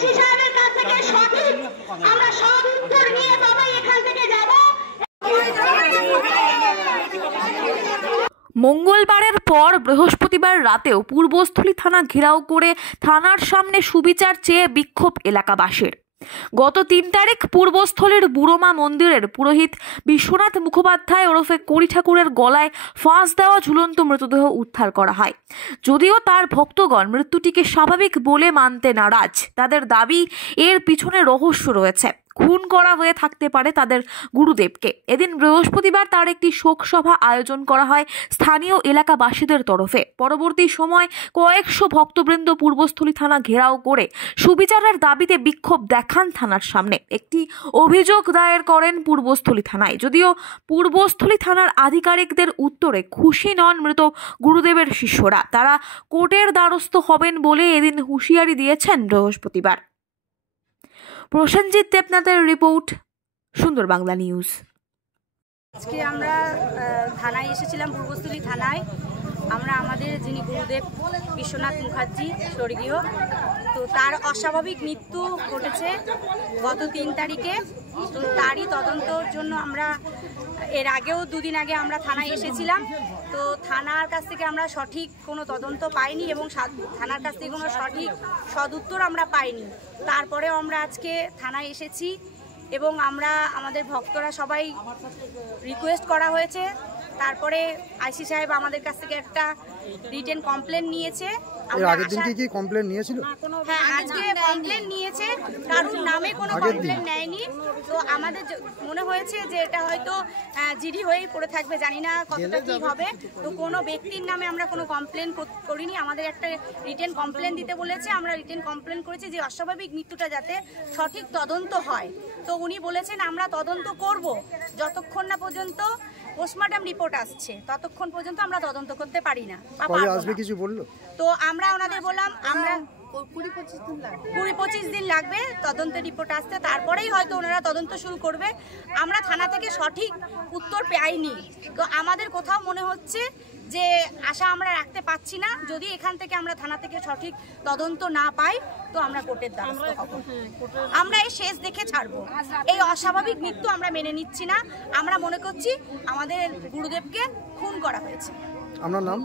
আইসি সাহেবের কাছ থেকে সঠিক আমরা সব উত্তর নিয়ে তবে এখান থেকে যাব। মঙ্গলবারের পর বৃহস্পতিবার রাতেও পূর্বস্থলী থানা ঘেরাও করে থানার সামনে সুবিচার চেয়ে বিক্ষোভ এলাকাবাসীর। গত ৩ তারিখ পূর্বস্থলীর বুড়োমা মন্দিরের পুরোহিত বিশ্বনাথ মুখোপাধ্যায় ওরফে কড়ি ঠাকুরের গলায় ফাঁস দেওয়া ঝুলন্ত মৃতদেহ উদ্ধার করা হয়। যদিও তার ভক্তগণ মৃত্যুটিকে স্বাভাবিক বলে মানতে নারাজ। তাদের দাবি এর পিছনে রহস্য রয়েছে, খুন করা হয়ে থাকতে পারে তাদের গুরুদেবকে। এদিন বৃহস্পতিবার তার একটি শোকসভা আয়োজন করা হয় স্থানীয় এলাকাবাসীদের তরফে। পরবর্তী সময় কয়েকশো ভক্তবৃন্দ পূর্বস্থলী থানা ঘেরাও করে সুবিচারের দাবিতে বিক্ষোভ দেখান থানার সামনে। একটি অভিযোগ দায়ের করেন পূর্বস্থলী থানায়। যদিও পূর্বস্থলী থানার আধিকারিকদের উত্তরে খুশি নন মৃত গুরুদেবের শিষ্যরা। তারা কোর্টের দ্বারস্থ হবেন বলে এদিন হুঁশিয়ারি দিয়েছেন বৃহস্পতিবার। প্রসেনজিৎ দেবনাথের রিপোর্ট, সুন্দর বাংলা নিউজ। আজকে আমরা থানায় এসেছিলাম, পূর্বস্থলী থানায়। আমরা আমাদের যিনি গুরুদেব বিশ্বনাথ মুখার্জি স্বর্গীয়, তো তার অস্বাভাবিক মৃত্যু ঘটেছে গত ৩ তারিখে। তো তারই তদন্তর জন্য আমরা এর আগেও 2 দিন আগে আমরা থানায় এসেছিলাম। তো থানার কাছ থেকে আমরা সঠিক কোনো তদন্ত পাইনি এবং থানার কাছ থেকে কোনো সঠিক সদুত্তর আমরা পাইনি। তারপরেও আমরা আজকে থানায় এসেছি এবং আমরা আমাদের ভক্তরা সবাই রিকোয়েস্ট করা হয়েছে। তারপরে আইসি সাহেব আমাদের কাছ থেকে একটা রিটেন কমপ্লেন নিয়েছে। আগের দিন কি কমপ্লেন নিয়েছিল? হ্যাঁ, আজকে কমপ্লেন নিয়েছে, কারোর নামে কোনো কমপ্লেন নেয়নি। তো আমাদের মনে হয়েছে যে এটা হয়তো জিডি হয়েই পড়ে থাকবে, জানি না কতটা কি হবে। তো কোনো ব্যক্তির নামে আমরা কোনো কমপ্লেন করিনি। আমাদের একটা রিটেন কমপ্লেন দিতে বলেছে, আমরা রিটেন কমপ্লেন করেছি যে অস্বাভাবিক মৃত্যুটা যাতে সঠিক তদন্ত হয়। তো উনি বলেছেন আমরা তদন্ত করব, যতক্ষণ না পর্যন্ত পোস্টমর্টম রিপোর্ট আসছে ততক্ষণ পর্যন্ত আমরা তদন্ত করতে পারি না। আসবে কিছু বললো? তো আমরা ওনাদের বললাম আমরা 20-25 দিন লাগবে তদন্তের রিপোর্ট আসতে, তারপরেই হয়তো ওনারা তদন্ত শুরু করবে। আমরা থানা থেকে সঠিক উত্তর পাইনি। তো আমাদের কোথাও মনে হচ্ছে যে আশা আমরা রাখতে পারছি না। যদি এখান থেকে আমরা থানা থেকে সঠিক তদন্ত না পাই তো আমরা কোর্টের দ্বারস্থ হব। আমরা এই শেষ দেখে ছাড়বো। এই অস্বাভাবিক মৃত্যু আমরা মেনে নিচ্ছি না। আমরা মনে করছি আমাদের গুরুদেবকে খুন করা হয়েছে। আপনার নাম?